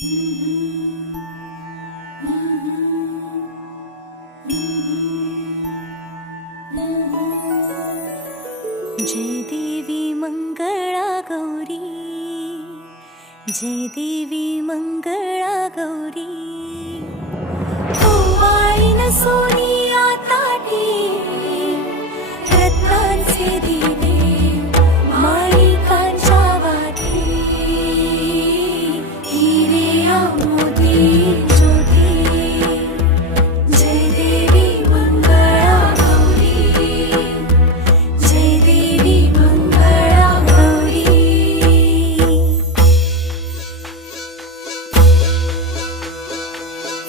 जय देवी मंगळा गौरी, जय देवी मंगळा गौरी, ओवाळीन सोनिया ताटी रत्नांचे दिवे माणिकांच्या वाती, हिरे मोती ज्योती, जय देवी मंगळा गौरी, जय देवी मंगळा गौरी।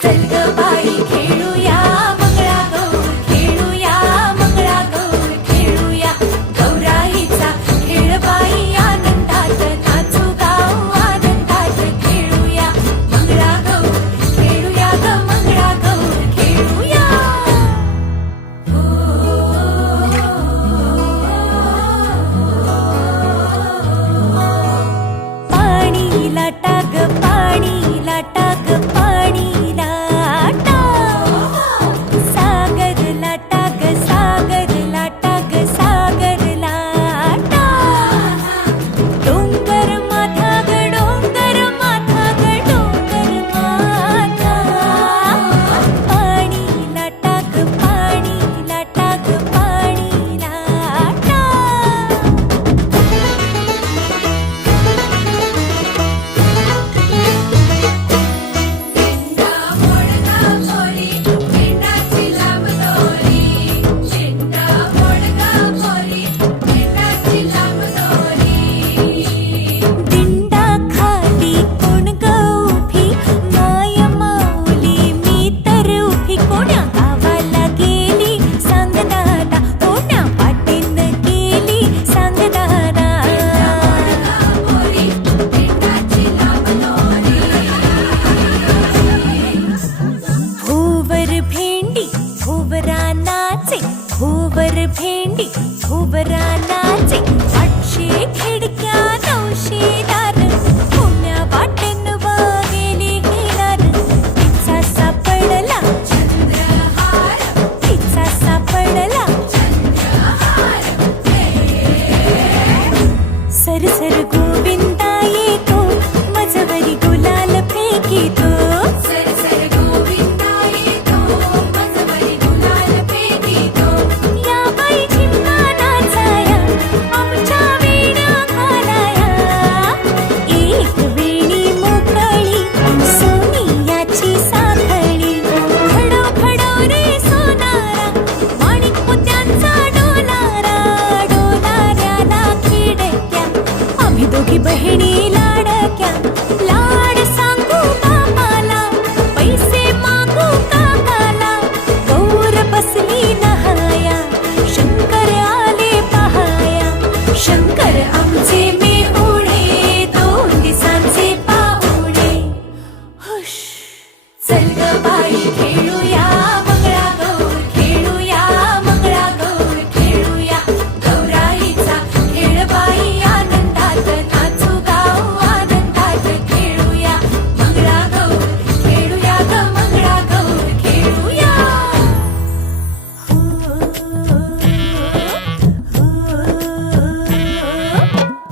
चल ग बाई खेळूया मंगळा गौर, खेळूया मंगळा गौर, खेळूया गौराईचा खेळ बाई, आनंदात नाचू गाऊ आनंदात, खेळूया मंगळा गौर, खेळूया ग मंगळा गौर, खेळूया। पाणी लाटा ग पाणी लाटा ग पाणी लाटा, सागर लाटा ग सागर लाटा ग सागर लाटा, डोंगर माथा ग डोंगर माथा ग डोंगर माथा, पाणी लाटा ग पाणी लाटा ग पाणी लाटा। दिंडा खाली कोण ग उभी, माय माऊली मी तर उभी, कोण्या गावाला गेली सांग दादा, कोण्या वाटेन गेली सांग दादा। भुवर भेंडी भुवरा नाचे, भुवर भेंडी भुवरा नाचे, 800 खिडक्या 900 दार, कोण्या वाटेन गेली हिलार, तिचा सापडला चंद्रहार, तिचा सापडला चंद्रहार। सरसर गोविंदा येतो, मजवरी गुलाल फेकीतो, सरसर गोविंदा येतो, मजवरी गुलाल फेकीतो, या बाई झिम्मा नाचाया आमच्या वेण्या घालाया, एक वेणी मोकळी सोनियाची साखळी, खडो खडो रे सोनारा माणिक मोत्यांचा डोलारा, डोलाऱ्याला खिडक्या आम्ही दोघी बहिणी लाडक्या, लाड सांगू बापाला पैसे मागू काकाला, गौर बसली नहाया शंकर आले पहाया, शंकर आमचे मेहुणे 2 दिवसांचे पाहुणे। हुश चल ग बाई खेळूया मंगळा गौर, खेळूया मंगळा गौर, खेळूया गौराईचा खेळ बाई, आनंदात नाचू गाऊ आनंदात, खेळूया मंगळा गौर, खेळूया ग मंगळा गौर, खेळूया।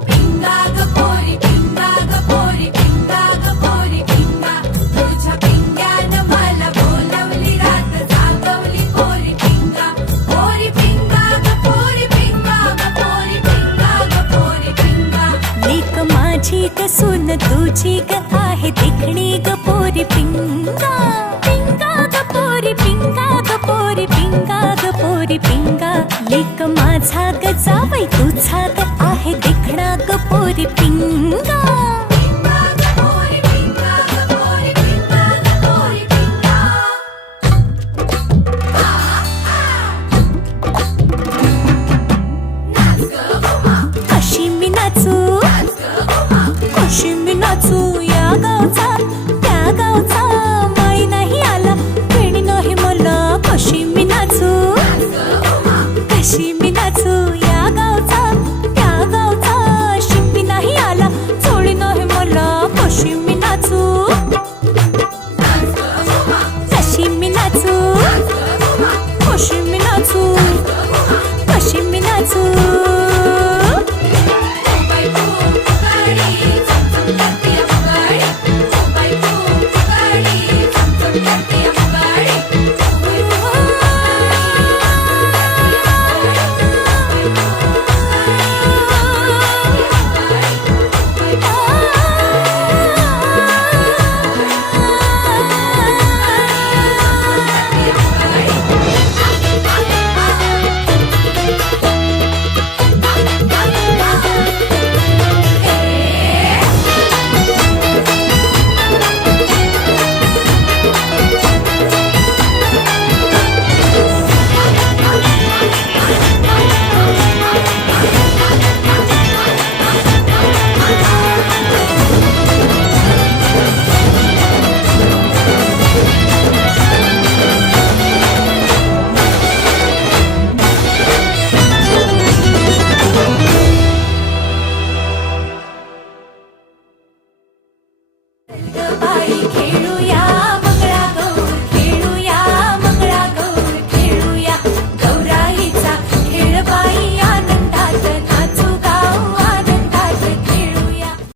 पिंगा ग पोरी पिंगा ग पोरी पिंगा ग पोरी पिंगा, तुझ्या पिंग्यानं मला बोलवली रात जागवली पोरी पिंगा, पोरी पिंगा ग पोरी पिंगा ग पोरी पिंगा ग पोरी पिंगा। लेक माझी ग सून तुझी ग आहे देखणी ग पोरी पिंगा, पिंगा ग पोरी पिंगा ग पोरी पिंगा ग पोरी पिंगा, लेक माझा ग जावई तुझा ग आहे देखणा ग पोरी पिंगा।